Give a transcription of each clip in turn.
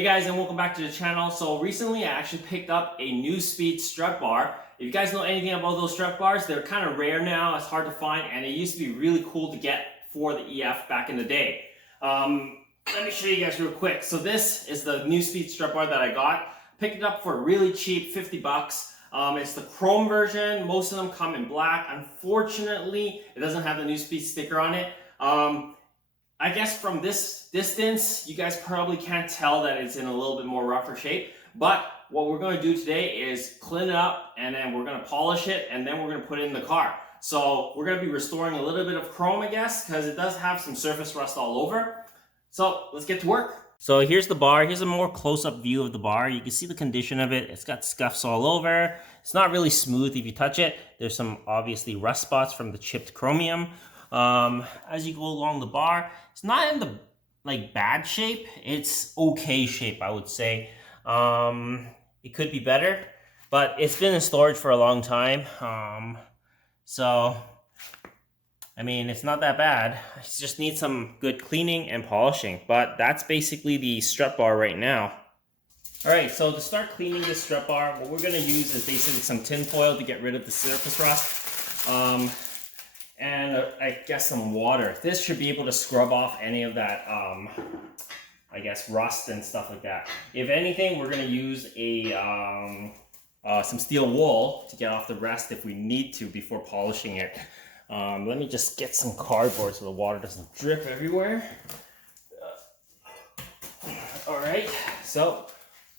Hey guys, and welcome back to the channel. So recently I actually picked up a NEUSPEED Strut bar. If you guys know anything about those strut bars, they're kind of rare now, it's hard to find, and it used to be really cool to get for the EF back in the day. Let me show you guys real quick. So this is the NEUSPEED Strut bar that I got. Picked it up for really cheap, 50 bucks. It's the chrome version. Most of them come in black. Unfortunately, it doesn't have the NEUSPEED sticker on it. I guess from this distance, you guys probably can't tell that it's in a little bit more rougher shape, but what we're going to do today is clean it up, and then we're going to polish it, and then we're going to put it in the car. So we're going to be restoring a little bit of chrome, I guess, because it does have some surface rust all over. So let's get to work. So here's the bar. Here's a more close-up view of the bar. You can see the condition of it. It's got scuffs all over. It's not really smooth if you touch it. There's some obviously rust spots from the chipped chromium. As you go along the bar, it's not in the bad shape. It's okay shape, I would say. It could be better, but it's been in storage for a long time. So I mean, it's not that bad. It just needs some good cleaning and polishing, but that's basically the strut bar right now. All right, so to start cleaning this strut bar, what we're going to use is basically some tin foil to get rid of the surface rust. And I guess some water. This should be able to scrub off any of that, I guess, rust and stuff like that. If anything, we're going to use some steel wool to get off the rest if we need to before polishing it. Let me just get some cardboard so the water doesn't drip everywhere. All right, so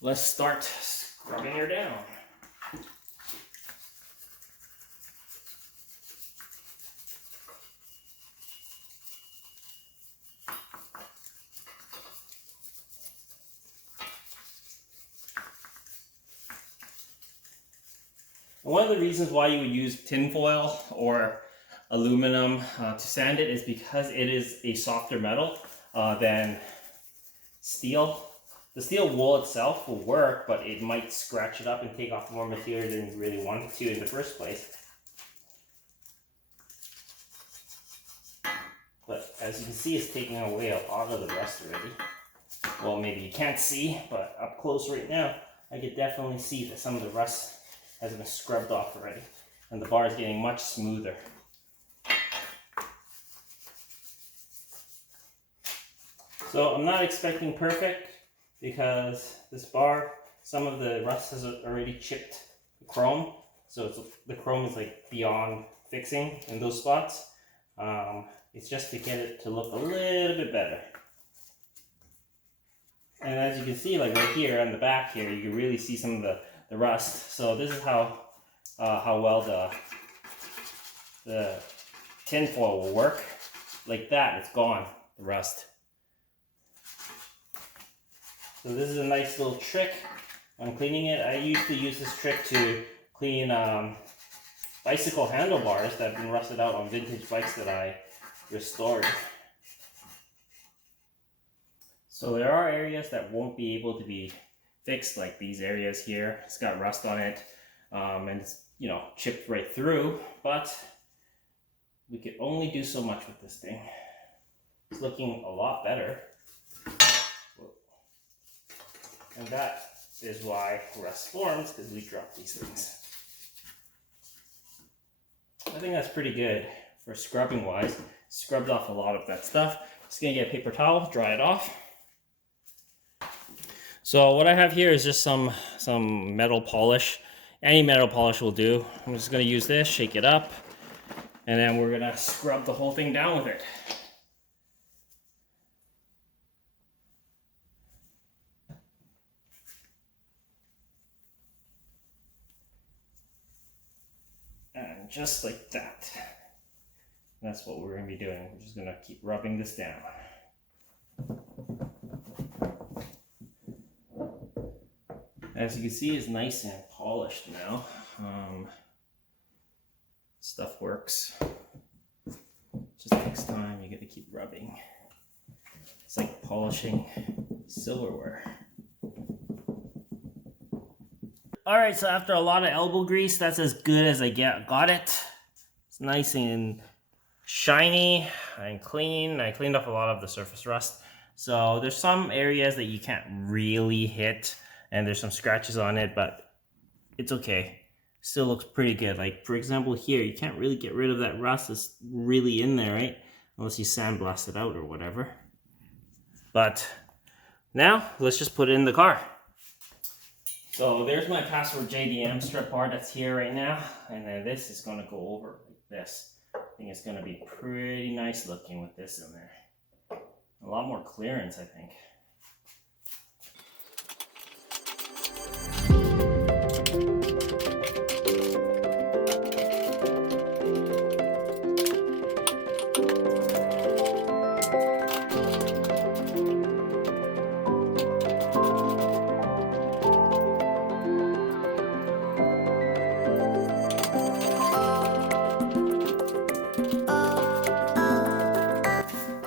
let's start scrubbing her down. One of the reasons why you would use tin foil or aluminum to sand it is because it is a softer metal than steel. The steel wool itself will work, but it might scratch it up and take off more material than you really wanted to in the first place. But as you can see, it's taking away a lot of the rust already. Well, maybe you can't see, but up close right now, I could definitely see that some of the rust has been scrubbed off already, and the bar is getting much smoother. So I'm not expecting perfect because this bar, some of the rust has already chipped the chrome, so the chrome is like beyond fixing in those spots. It's just to get it to look a little bit better. And as you can see, like right here on the back here, you can really see some of the rust. So this is how well the tin foil will work. Like that, it's gone, the rust. So this is a nice little trick on cleaning it. I used to use this trick to clean bicycle handlebars that have been rusted out on vintage bikes that I restored. So there are areas that won't be able to be fixed, like these areas here. It's got rust on it, and it's, you know, chipped right through, but we could only do so much with this thing. It's looking a lot better. And that is why rust forms, because we drop these things. I think that's pretty good for scrubbing wise. Scrubbed off a lot of that stuff. Just gonna get a paper towel, dry it off. So what I have here is just some metal polish. Any metal polish will do. I'm just gonna use this, shake it up, and then we're gonna scrub the whole thing down with it. And just like that. That's what we're gonna be doing. We're just gonna keep rubbing this down. As you can see, it's nice and polished now. Stuff works. Just takes time. You got to keep rubbing. It's like polishing silverware. All right, so after a lot of elbow grease, that's as good as I got it. It's nice and shiny and clean. I cleaned off a lot of the surface rust. So there's some areas that you can't really hit, and there's some scratches on it, but it's okay. Still looks pretty good. Like for example here, you can't really get rid of that rust that's really in there, right? Unless you sandblast it out or whatever. But now let's just put it in the car. So there's my Password JDM strip bar that's here right now, and then this is going to go over like this. I think it's going to be pretty nice looking with this in there. A lot more clearance, I think.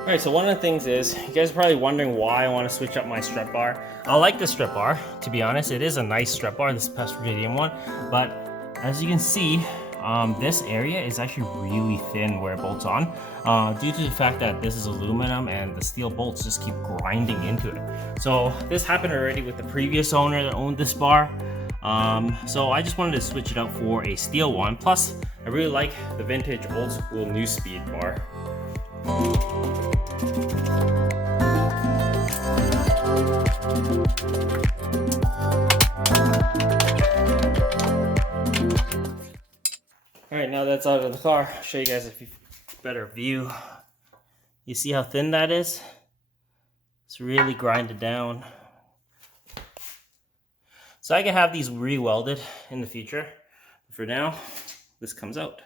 Alright, so one of the things is, you guys are probably wondering why I want to switch up my strut bar. I like the strut bar, to be honest. It is a nice strut bar, this Password JDM one. But as you can see, this area is actually really thin where it bolts on, due to the fact that this is aluminum and the steel bolts just keep grinding into it. So this happened already with the previous owner that owned this bar. So I just wanted to switch it out for a steel one. Plus, I really like the vintage old school NEUSPEED bar. Alright, now that's out of the car, I'll show you guys a better view. You see how thin that is? It's really grinded down. So I can have these re-welded in the future. For now, this comes out.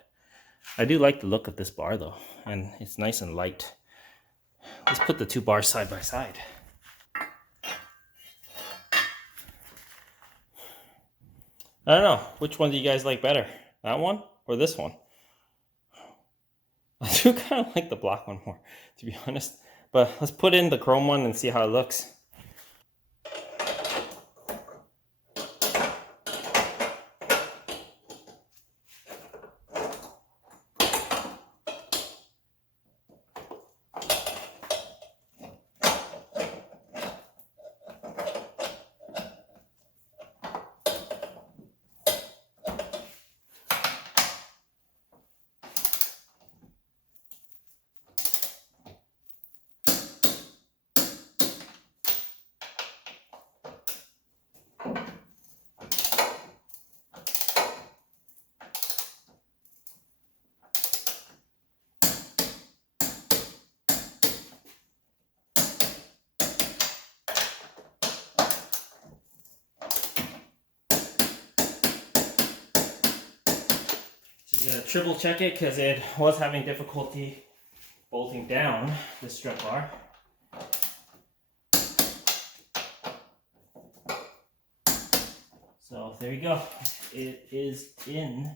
I do like the look of this bar though, and it's nice and light. Let's put the two bars side by side. I don't know, which one do you guys like better? That one or this one? I do kind of like the black one more, to be honest. But let's put in the chrome one and see how it looks. You gotta triple check it because it was having difficulty bolting down the strut bar. So there you go. It is in.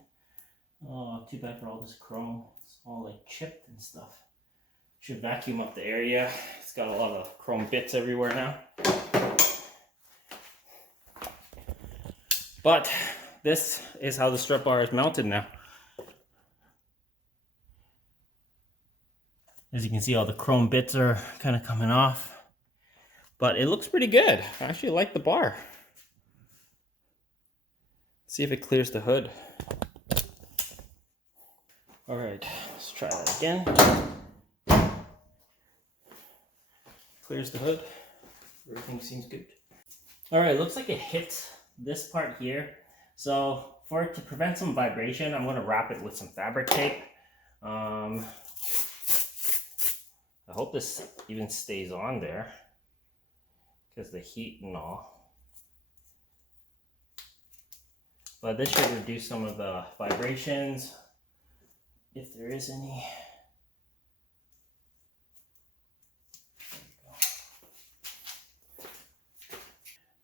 Oh, too bad for all this chrome. It's all like chipped and stuff. Should vacuum up the area. It's got a lot of chrome bits everywhere now. But this is how the strut bar is mounted now. As you can see, all the chrome bits are kind of coming off, but it looks pretty good. I actually like the bar. Let's see if it clears the hood. All right, let's try that again. Clears the hood. Everything seems good. All right, looks like it hits this part here. So to prevent some vibration, I'm going to wrap it with some fabric tape. I hope this even stays on there because the heat and all. But this should reduce some of the vibrations, if there is any.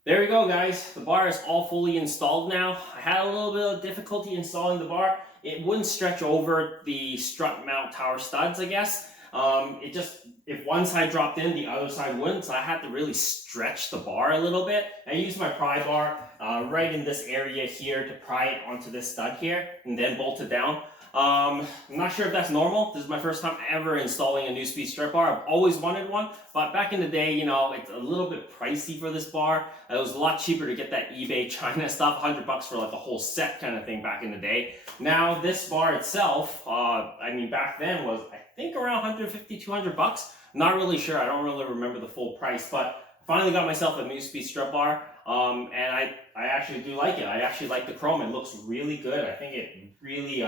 There we go, guys. The bar is all fully installed now. I had a little bit of difficulty installing the bar. It wouldn't stretch over the strut mount tower studs, I guess. It just, if one side dropped in, the other side wouldn't, so I had to really stretch the bar a little bit. I used my pry bar. right in this area here to pry it onto this stud here and then bolt it down. I'm not sure if that's normal. This is my first time ever installing a NEUSPEED strut bar. I've always wanted one, but back in the day, you know, it's a little bit pricey for this bar. It was a lot cheaper to get that eBay China stuff, 100 bucks for like a whole set kind of thing back in the day. Now this bar itself, I mean back then was I think around 150, 200 bucks. Not really sure. I don't really remember the full price, but finally got myself a NEUSPEED strut bar, and I actually do like it. I actually like the chrome. It looks really good. I think it really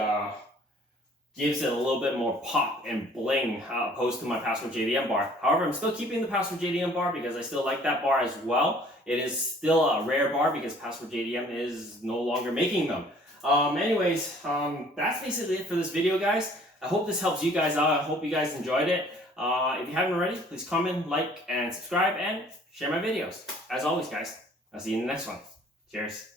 gives it a little bit more pop and bling opposed to my Password JDM bar. However, I'm still keeping the Password JDM bar because I still like that bar as well. It is still a rare bar because Password JDM is no longer making them. Anyways, that's basically it for this video, guys. I hope this helps you guys out. I hope you guys enjoyed it. If you haven't already, please comment, like, and subscribe, and share my videos. As always, guys, I'll see you in the next one. Cheers.